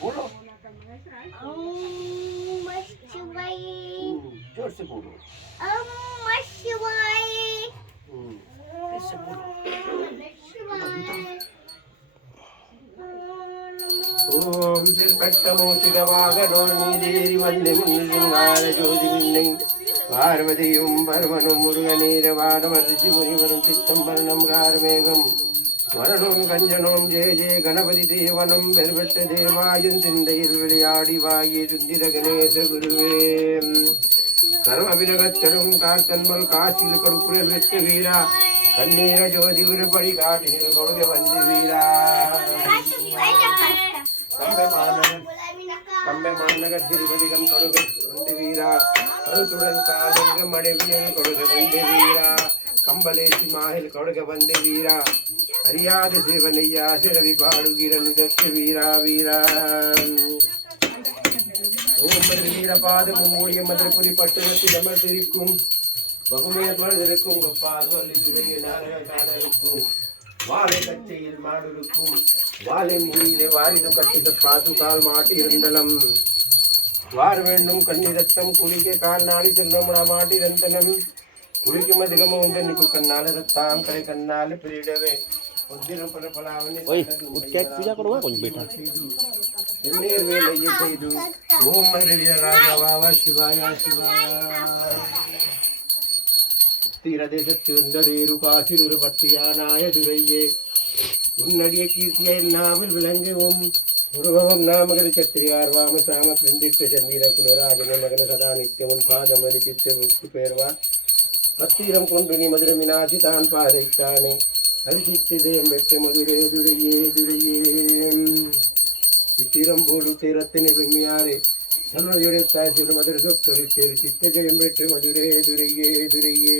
बोलो जोर से बोलो कैसे बोलो ஓம் திருப்பட்டமூசிகவாகனோர்மீதேறி வந்து முன்னிருங்கால ஜோதி மின்னை பார்வதியும் பரமனும் முருகநீரவாடம் ரிஷி முனிவரும் சித்தம் வர்ணம் காரமேகம் வரணும் கஞ்சனும் ஜெய ஜெய கணபதி தேவனும் பெருபெற்ற தேவாயின் சிந்தையில் விளையாடி வாயி சுந்திர கணேச குருவே கர்மவிலகத்தரும் கார்த்தன்பல் காசில் கொடுக்குழல் வெற்று வீரா கண்ணீர ஜோதி உருப்படி காட்டினில் கொடுக்க வந்து வீரா கம்பை மாநகர் திருப்பதிகம் கொடுக்க வந்து வீரா கருத்துடன் காலங்கம் அடைவியல் கொடுக்க வந்து வீரா கம்பலேசி மாහිல் கொடுக்க வந்து வீரா அறியாத சிவனையா சிறவி பாடுகிற நிதத்து வீரா வீரா ஓம் வீரபாதமும் மூடிய மதுரபுரி பட்டணத்தில் அமர்ந்திருக்கும் பகுமையற்கும் காடருக்கும் வாழை கச்சையில் மாடுருக்கும் வாழை மூடியிலே வாரிது கட்டித பாது கால் மாட்டி இருந்தலம் வார் வேண்டும் கண்ணிரத்தம் குளிக்க கால் நாடி செல்லமுடா மாட்டி இருந்தனம் குளிக்கும் அதிகமும் வந்து நிற்கும் கண்ணால் ரத்தாம் கரை கண்ணால் பிரிடவே ஒத்திரம் பரப்பலாவனே எண்ணீர் வேலையை செய்து ஓம் மருளிய ராஜாவா சிவாயா சிவாயா தீரதேசத்திருந்ததேரு காசில் ஒரு பத்தியானாய துரையே உன்னடிய கீர்த்திய நாவில் விளங்கவும் உருவம் நாமகரி சத்திரியார் வாம சாம பிரிந்திட்ட சந்திர குலராஜன மகன சதா நித்தியமுன் பாதமதி சித்த முக்கு பேர்வார் பத்திரம் கொண்டு நீ மதுர மீனாட்சி தான் பாதைத்தானே அரிசித்து தேம் வெட்டு மதுரே துரையே துரையே சித்திரம் போடு தீரத்தினை வெம்மியாரே சல்வதியுடைய தாசியோட மதுரை சொக்கரிட்டேரு சித்த ஜெயம் பெற்று மதுரே துரையே துரையே